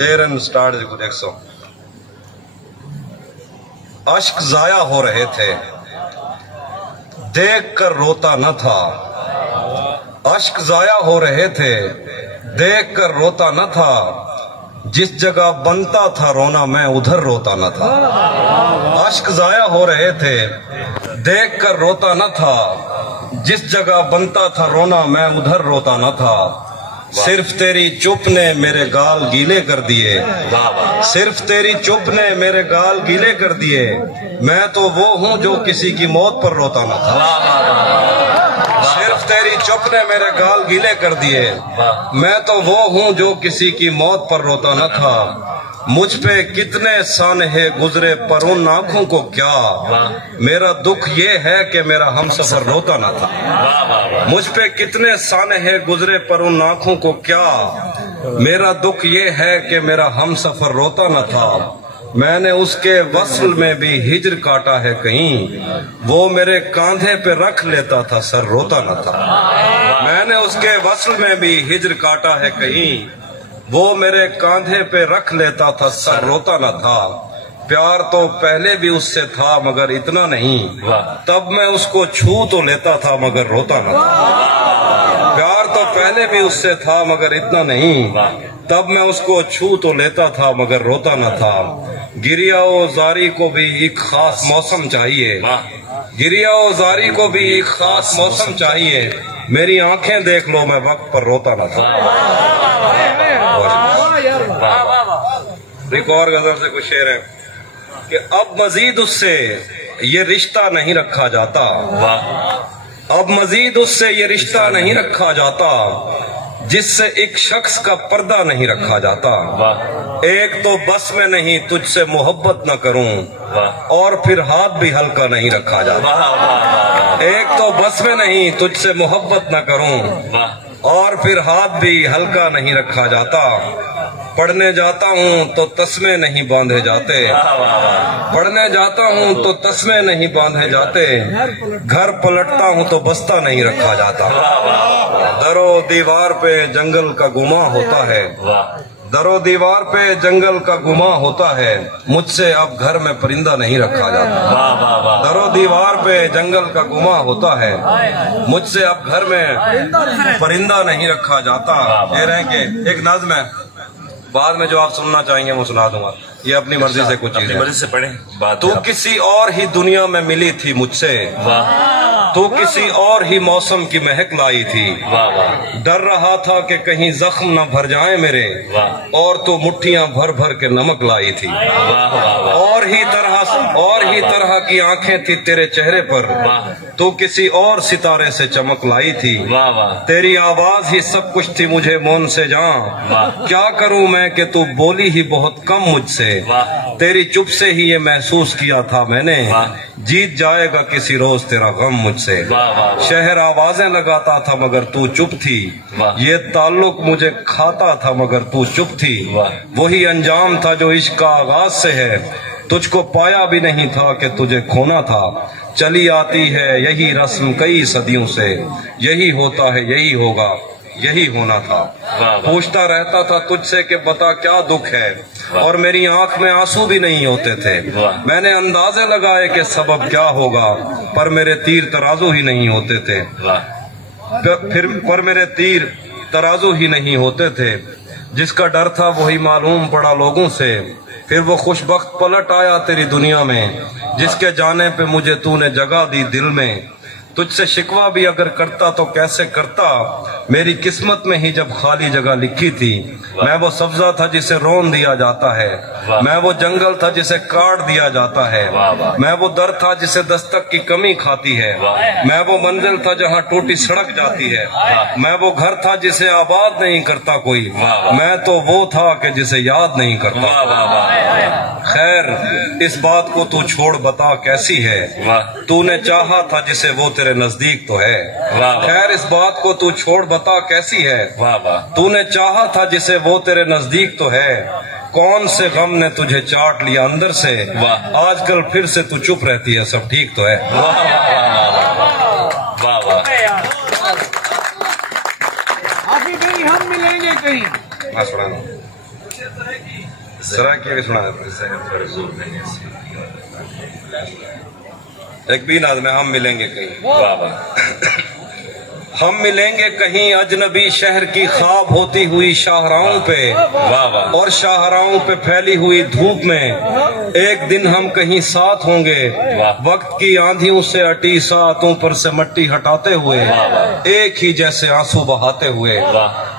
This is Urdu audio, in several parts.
شیرن سٹارٹ کچھ 100 اشک ضائع ہو رہے تھے دیکھ کر روتا نہ تھا، اشک ضائع ہو رہے تھے دیکھ کر روتا نہ تھا، جس جگہ بنتا تھا رونا میں ادھر روتا نہ تھا۔ اشک ضائع ہو رہے تھے دیکھ کر روتا نہ تھا، جس جگہ بنتا تھا رونا میں ادھر روتا نہ تھا۔ صرف تیری چپ نے میرے گال گیلے کر دیے، صرف تیری چپ نے میرے گال گیلے کر دیے، میں تو وہ ہوں جو کسی کی موت پر روتا نہ تھا۔ صرف تیری چپ نے میرے گال گیلے کر دیے، میں تو وہ ہوں جو کسی کی موت پر روتا نہ تھا۔ مجھ پہ کتنے سانحے گزرے پر ان آنکھوں کو کیا، میرا دکھ یہ ہے کہ میرا ہم سفر روتا نہ تھا۔ مجھ پہ کتنے سانحے گزرے پر ان آنکھوں کو کیا، میرا دکھ یہ ہے کہ میرا ہم سفر روتا نہ تھا۔ میں نے اس کے وصل میں بھی ہجر کاٹا ہے کہیں، وہ میرے کاندھے پہ رکھ لیتا تھا سر روتا نہ تھا۔ میں نے اس کے وصل میں بھی ہجر کاٹا ہے کہیں، وہ میرے کاندھے پہ رکھ لیتا تھا سر روتا نہ تھا۔ پیار تو پہلے بھی اس سے تھا مگر اتنا نہیں، تب میں اس کو چھو تو لیتا تھا مگر روتا نہ تھا۔ پیار تو پہلے بھی اس سے تھا مگر اتنا نہیں، تب میں اس کو چھو تو لیتا تھا مگر روتا نہ تھا۔ گریا و زاری کو بھی ایک خاص موسم چاہیے، گریا و زاری کو بھی ایک خاص موسم چاہیے، میری آنکھیں دیکھ لو میں وقت پر روتا نہ تھا۔ ایک اور غزل سے کچھ شعر ہے کہ اب مزید اس سے یہ رشتہ نہیں رکھا جاتا، اب مزید اس سے یہ رشتہ نہیں رکھا جاتا، جس سے ایک شخص کا پردہ نہیں رکھا جاتا۔ ایک تو بس میں نہیں تجھ سے محبت نہ کروں، اور پھر ہاتھ بھی ہلکا نہیں رکھا جاتا۔ ایک تو بس میں نہیں تجھ سے محبت نہ کروں، اور پھر ہاتھ بھی ہلکا نہیں رکھا جاتا۔ پڑھنے جاتا ہوں تو تسمے نہیں باندھے جاتے، پڑھنے جاتا ہوں تو تسمے نہیں باندھے جاتے، گھر پلٹتا ہوں تو بستہ نہیں رکھا جاتا۔ در و دیوار پہ جنگل کا گماں ہوتا ہے، در و دیوار پہ جنگل کا گماں ہوتا ہے، مجھ سے اب گھر میں پرندہ نہیں رکھا جاتا۔ در و دیوار پہ جنگل کا گماں ہوتا ہے، مجھ سے اب گھر میں پرندہ نہیں رکھا جاتا۔ یہ رہیں کہ ایک نظم ہے، بعد میں جو آپ سننا چاہیں گے وہ سنا دوں گا، یہ اپنی مرضی سے کچھ چیزیں مرضی سے پڑھیں۔ تو کسی اور ہی دنیا میں ملی تھی مجھ سے، تو کسی اور ہی موسم کی مہک لائی تھی، ڈر رہا تھا کہ کہیں زخم نہ بھر جائیں میرے، اور تو مٹھیاں بھر بھر کے نمک لائی تھی۔ اور ہی طرح کی آنکھیں تھی تیرے چہرے پر، تو کسی اور ستارے سے چمک لائی تھی۔ تیری آواز ہی سب کچھ تھی مجھے مون سے جان، کیا کروں میں کہ تو بولی ہی بہت کم مجھ سے، تیری چپ سے ہی یہ محسوس کیا تھا میں نے، جیت جائے گا کسی روز تیرا غم مجھ سے۔ شہر آوازیں لگاتا تھا مگر تو چپ تھی، یہ تعلق مجھے کھاتا تھا مگر تو چپ تھی، وہی انجام تھا جو عشق کا آغاز سے ہے، تجھ کو پایا بھی نہیں تھا کہ تجھے کھونا تھا، چلی آتی ہے یہی رسم کئی صدیوں سے، یہی ہوتا ہے یہی ہوگا یہی ہونا تھا۔ پوچھتا رہتا تھا تجھ سے کہ بتا کیا دکھ ہے، اور میری آنکھ میں آنسو بھی نہیں ہوتے تھے، میں نے اندازے لگائے کہ سبب کیا ہوگا، پر میرے تیر ترازو ہی نہیں ہوتے تھے، پر میرے تیر ترازو ہی نہیں ہوتے تھے، جس کا ڈر تھا وہی معلوم پڑا لوگوں سے، پھر وہ خوش بخت پلٹ آیا تیری دنیا میں، جس کے جانے پہ مجھے تو نے جگہ دی دل میں، تجھ سے شکوہ بھی اگر کرتا تو کیسے کرتا، میری قسمت میں ہی جب خالی جگہ لکھی تھی، میں وہ سبزہ تھا جسے رون دیا جاتا ہے، میں وہ جنگل تھا جسے کاٹ دیا جاتا ہے، میں وہ در تھا جسے دستک کی کمی کھاتی ہے، میں وہ منزل تھا جہاں ٹوٹی سڑک جاتی ہے، میں وہ گھر تھا جسے آباد نہیں کرتا کوئی، میں تو وہ تھا کہ جسے یاد نہیں کرتا۔ خیر اس بات کو تو چھوڑ بتا کیسی ہے، تو نے چاہا تھا جسے وہ تیرے نزدیک تو ہے، خیر اس بات کو تو چھوڑ بتا کیسی ہے، تو نے چاہا تھا جسے وہ تیرے نزدیک تو ہے، کون سے غم نے تجھے چاٹ لیا اندر سے، آج کل پھر سے تو چپ رہتی ہے سب ٹھیک تو ہے۔ ابھی بھی ہم ملیں گے کہیں۔ ذرا کی سنا ایک بھی ناظم ہے، ہم ملیں گے کہیں ہم ملیں گے کہیں اجنبی شہر کی خواب ہوتی ہوئی شاہراہوں پہ، اور شاہراہوں پہ پھیلی ہوئی دھوپ میں ایک دن ہم کہیں ساتھ ہوں گے، وقت کی آندھیوں سے اٹی ساعتوں پر سے مٹی ہٹاتے ہوئے، ایک ہی جیسے آنسو بہاتے ہوئے۔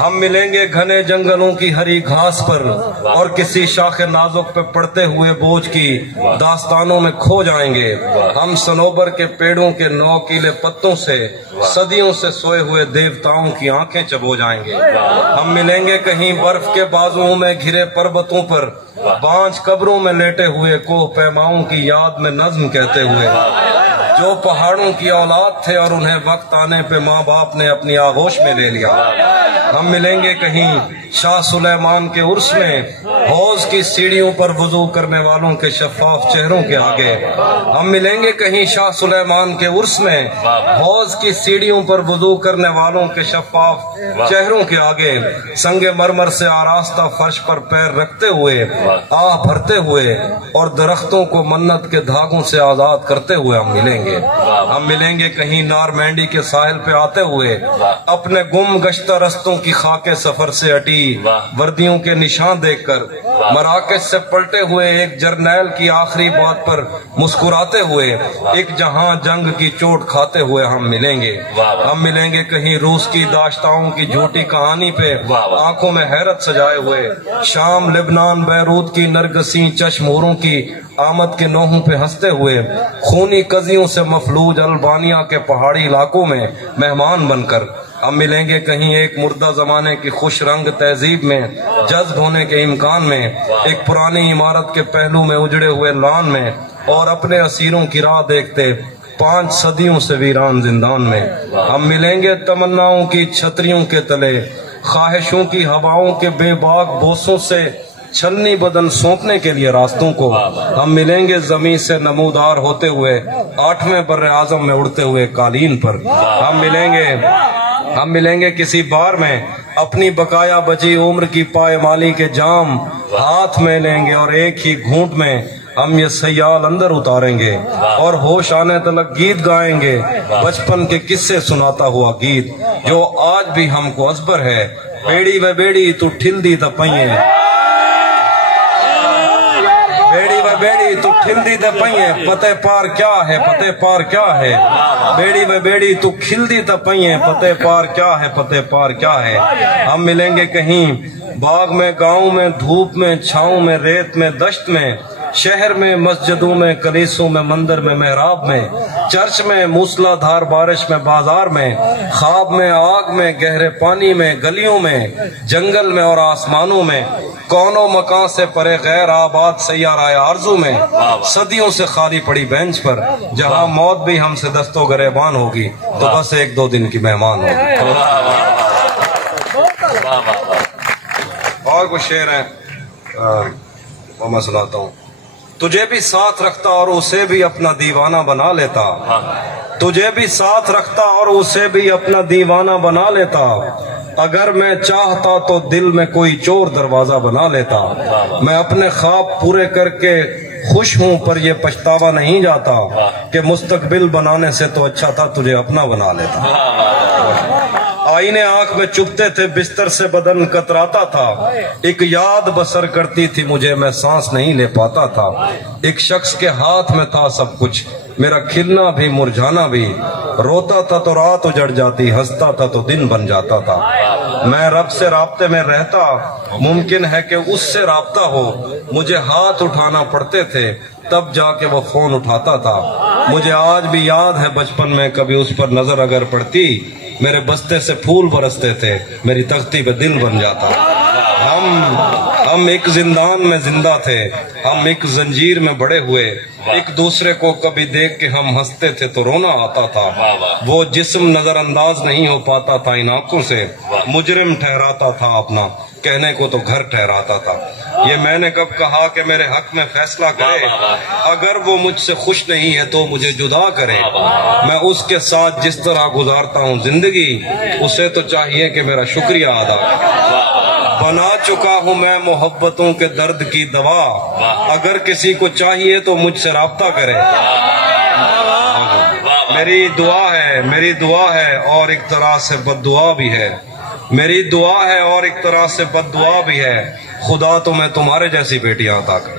ہم ملیں گے گھنے جنگلوں کی ہری گھاس پر، اور کسی شاخ نازک پہ پڑتے ہوئے بوجھ کی داستانوں میں کھو جائیں گے۔ ہم صنوبر کے پیڑوں کے نوکیلے پتوں سے صدیوں سے سوئے ہوئے دیوتاؤں کی آنکھیں چبو جائیں گے۔ ہم ملیں گے کہیں برف کے بازوؤں میں گھرے پربتوں پر، بانجھ قبروں میں لیٹے ہوئے کوہ پیماؤں کی یاد میں نظم کہتے ہوئے، جو پہاڑوں کی اولاد تھے اور انہیں وقت آنے پہ ماں باپ نے اپنی آغوش میں لے لیا۔ ہم ملیں گے کہیں شاہ سلیمان کے عرس میں، حوض کی سیڑھیوں پر وضو کرنے والوں کے شفاف چہروں کے آگے۔ ہم ملیں گے کہیں شاہ سلیمان کے عرس میں، حوض کی سیڑھیوں پر وضو کرنے والوں کے شفاف چہروں کے آگے، سنگ مرمر سے آراستہ فرش پر پیر رکھتے ہوئے، آہ بھرتے ہوئے، اور درختوں کو منت کے دھاگوں سے آزاد کرتے ہوئے ہم ملیں گے۔ ہم ملیں گے کہیں نارمینڈی کے ساحل پہ آتے ہوئے، اپنے گم گشتہ رستوں کی خاکے سفر سے اٹی وردیوں کے نشان دیکھ کر، مراکز سے پلٹے ہوئے ایک جرنیل کی آخری بات پر مسکراتے ہوئے، ایک جہاں جنگ کی چوٹ کھاتے ہوئے ہم ملیں گے۔ ہم ملیں گے کہیں روس کی داشتاؤں کی جھوٹی کہانی پہ آنکھوں میں حیرت سجائے ہوئے، شام لبنان بیروت کی نرگسیں چشموروں کی آمد کے نوحوں پہ ہنستے ہوئے، خونی قضیوں سے مفلوج البانیہ کے پہاڑی علاقوں میں مہمان بن کر۔ ہم ملیں گے کہیں ایک مردہ زمانے کی خوش رنگ تہذیب میں جذب ہونے کے امکان میں، ایک پرانی عمارت کے پہلو میں اجڑے ہوئے لان میں، اور اپنے اسیروں کی راہ دیکھتے 5 صدیوں سے ویران زندان میں۔ ہم ملیں گے تمناؤں کی چھتریوں کے تلے، خواہشوں کی ہواؤں کے بے باک بوسوں سے چھلنی بدن سونپنے کے لیے راستوں کو۔ ہم ملیں گے زمین سے نمودار ہوتے ہوئے 8ویں بر اعظم میں اڑتے ہوئے قالین پر۔ ہم ملیں گے کسی بار میں، اپنی بقایا بچی عمر کی پائمالی کے جام ہاتھ میں لیں گے، اور ایک ہی گھونٹ میں ہم یہ سیال اندر اتاریں گے، اور ہوش آنے تلک گیت گائیں گے، بچپن کے قصے سناتا ہوا گیت جو آج بھی ہم کو ازبر ہے۔ بیڑی و بیڑی تو ٹھل دی تا پئیں، بیڑی و بیڑی تو ٹھل دی تا پئیں، پتے پار کیا ہے، پتے پار کیا ہے، بیڑی و بیڑی تو کھل دی تا پئیں، پتے پار کیا ہے، پتے پار کیا ہے۔ ہم ملیں گے کہیں باغ میں، گاؤں میں، دھوپ میں، چھاؤں میں، ریت میں، دشت میں، شہر میں، مسجدوں میں، کلیسوں میں، مندر میں، محراب میں، چرچ میں، موسلا دھار بارش میں، بازار میں، خواب میں، آگ میں، گہرے پانی میں، گلیوں میں، جنگل میں، اور آسمانوں میں، کونوں مکان سے پرے غیر آباد سیارہ آرزو میں، صدیوں سے خالی پڑی بینچ پر، جہاں موت بھی ہم سے دست و گریبان ہوگی تو بس 1-2 دن کی مہمان ہوگی۔ اور کچھ شعر ہیں وہ میں سناتا ہوں۔ تجھے بھی ساتھ رکھتا اور اسے بھی اپنا دیوانہ بنا لیتا، تجھے بھی ساتھ رکھتا اور اسے بھی اپنا دیوانہ بنا لیتا، اگر میں چاہتا تو دل میں کوئی چور دروازہ بنا لیتا، میں اپنے خواب پورے کر کے خوش ہوں پر یہ پچھتاوا نہیں جاتا کہ مستقبل بنانے سے تو اچھا تھا تجھے اپنا بنا لیتا۔ آئینے آنکھ میں چپتے تھے، بستر سے بدن کتراتا تھا، ایک یاد بسر کرتی تھی مجھے، میں سانس نہیں لے پاتا تھا، ایک شخص کے ہاتھ میں تھا سب کچھ، میرا کھلنا بھی مرجھانا بھی، روتا تھا تو رات اجڑ جاتی، ہنستا تھا تو دن بن جاتا تھا، میں رب سے رابطے میں رہتا، ممکن ہے کہ اس سے رابطہ ہو، مجھے ہاتھ اٹھانا پڑتے تھے تب جا کے وہ فون اٹھاتا تھا، مجھے آج بھی یاد ہے بچپن میں کبھی اس پر نظر اگر پڑتی، میرے بستے سے پھول برستے تھے، میری تختی پہ دل بن جاتا۔ ہم ایک زندان میں زندہ تھے، ہم ایک زنجیر میں بڑے ہوئے، ایک دوسرے کو کبھی دیکھ کے ہم ہنستے تھے تو رونا آتا تھا، وہ جسم نظر انداز نہیں ہو پاتا تھا ان آنکھوں سے، مجرم ٹھہراتا تھا اپنا، کہنے کو تو گھر ٹھہراتا تھا، یہ میں نے کب کہا کہ میرے حق میں فیصلہ کرے، اگر وہ مجھ سے خوش نہیں ہے تو مجھے جدا کرے، میں اس کے ساتھ جس طرح گزارتا ہوں زندگی، اسے تو چاہیے کہ میرا شکریہ ادا کرے۔ بنا چکا ہوں میں محبتوں کے درد کی دوا، اگر کسی کو چاہیے تو مجھ سے رابطہ کرے۔ میری دعا ہے اور ایک طرح سے بد دعا بھی ہے، میری دعا ہے اور ایک طرح سے بد دعا بھی ہے، خدا تو میں تمہارے جیسی بیٹیاں عطا کر۔